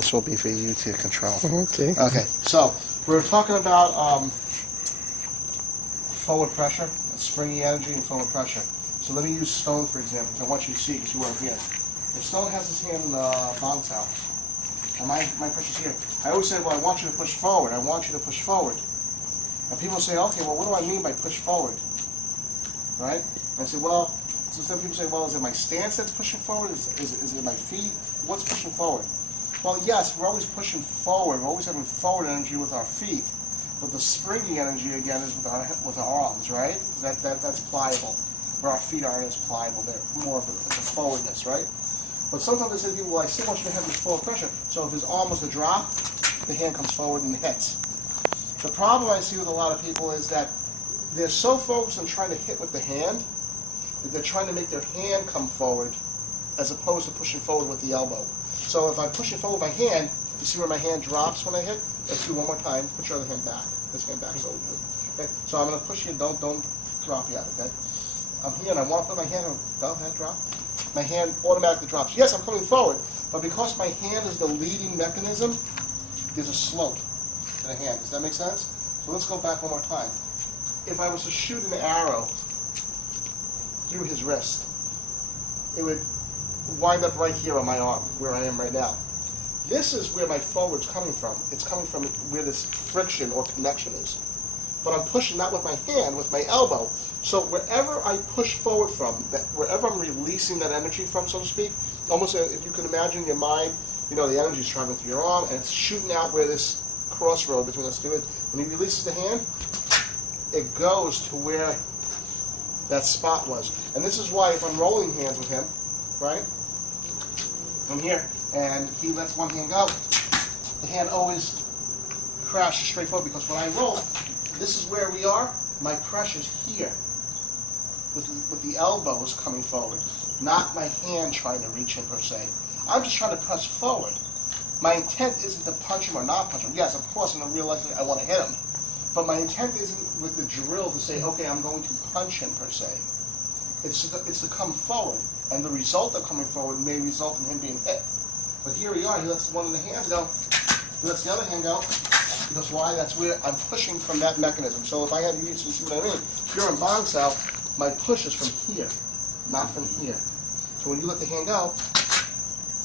This will be for you to control. Okay. Okay, so we're talking about forward pressure, springy energy, and forward pressure. So let me use Stone, for example, because I want you to see, because you weren't here. If Stone has his hand in the bounce out, and my pressure's here, I always say, well, I want you to push forward. I want you to push forward. And people say, okay, well, what do I mean by push forward? Right? And I say, well, so some people say, well, is it my stance that's pushing forward? Is it my feet? What's pushing forward? Well, yes, we're always pushing forward. We're always having forward energy with our feet. But the springy energy, again, is with our arms, right? That's pliable. Where our feet aren't as pliable. They're more of a forwardness, right? But sometimes I say to people, well, I still want you to have this forward pressure. So if his arm was to drop, the hand comes forward and hits. The problem I see with a lot of people is that they're so focused on trying to hit with the hand that they're trying to make their hand come forward as opposed to pushing forward with the elbow. So if I'm pushing forward with my hand, you see where my hand drops when I hit? Let's do one more time. Put your other hand back. This hand back. So, okay? So I'm going to push you. Don't drop yet, okay? I'm here and I want to put my hand on. Go ahead, drop. My hand automatically drops. Yes, I'm coming forward, but because my hand is the leading mechanism, there's a slope to the hand. Does that make sense? So let's go back one more time. If I was to shoot an arrow through his wrist, it would wind up right here on my arm, where I am right now. This is where my forward's coming from. It's coming from where this friction or connection is. But I'm pushing not with my hand, with my elbow. So wherever I push forward from, wherever I'm releasing that energy from, so to speak, almost if you can imagine in your mind, you know, the energy is traveling through your arm, and it's shooting out where this crossroad between those two is. When he releases the hand, it goes to where that spot was. And this is why if I'm rolling hands with him, right, I'm here, and he lets one hand go, the hand always crashes straight forward, because when I roll, this is where we are, my pressure's here, with the elbows coming forward, not my hand trying to reach in per se. I'm just trying to press forward. My intent isn't to punch him or not punch him. Yes, of course, in realizing I want to hit him. But my intent isn't with the drill to say, okay, I'm going to punch him per se. It's to come forward. And the result of coming forward may result in him being hit. But here we are, he lets one of the hands go, he lets the other hand go. Because why? That's where I'm pushing from that mechanism. So if I had to use, you see what I mean? If you're in bounce out, my push is from here, not from here. So when you let the hand go,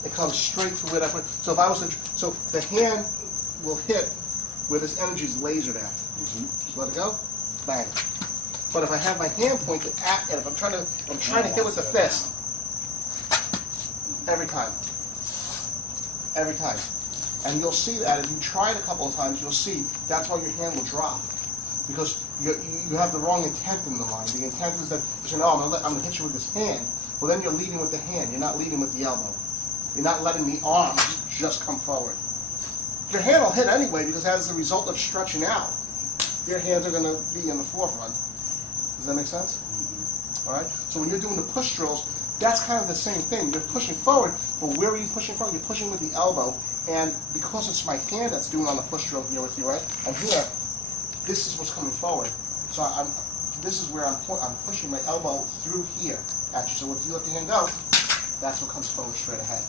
it comes straight to where I put. So if I was to, so the hand will hit where this energy is lasered at. Just let it go, bang. But if I have my hand pointed at, and if I'm trying to hit with the fist, every time. And you'll see that if you try it a couple of times, you'll see that's why your hand will drop. Because you have the wrong intent in the mind. The intent is that you say, no, I'm going to hit you with this hand. Well, then you're leading with the hand. You're not leading with the elbow. You're not letting the arm just come forward. Your hand will hit anyway, because as a result of stretching out, your hands are going to be in the forefront. Does that make sense? All right? So when you're doing the push drills, that's kind of the same thing. You're pushing forward, but where are you pushing forward? You're pushing with the elbow. And because it's my hand that's doing on the push drill here with you, right? I'm here. This is what's coming forward. So this is where I'm pushing my elbow through here at you. So if you let the hand go, that's what comes forward straight ahead.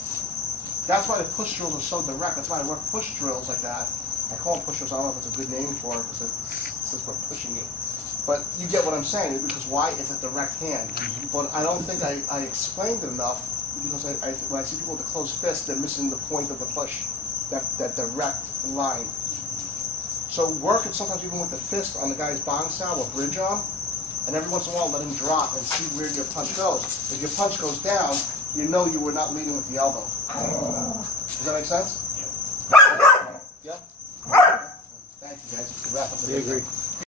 That's why the push drills are so direct. That's why I work push drills like that. I call them push drills. I don't know if it's a good name for it, because it says we're pushing you. But you get what I'm saying, because why? It's a direct hand. But I don't think I explained it enough, because when I see people with a closed fist, they're missing the point of the push, that direct line. So work it sometimes even with the fist on the guy's bounce out or bridge arm, and every once in a while let him drop and see where your punch goes. If your punch goes down, you know you were not leading with the elbow. Does that make sense? Yeah? Thank you guys. Wrap up the video.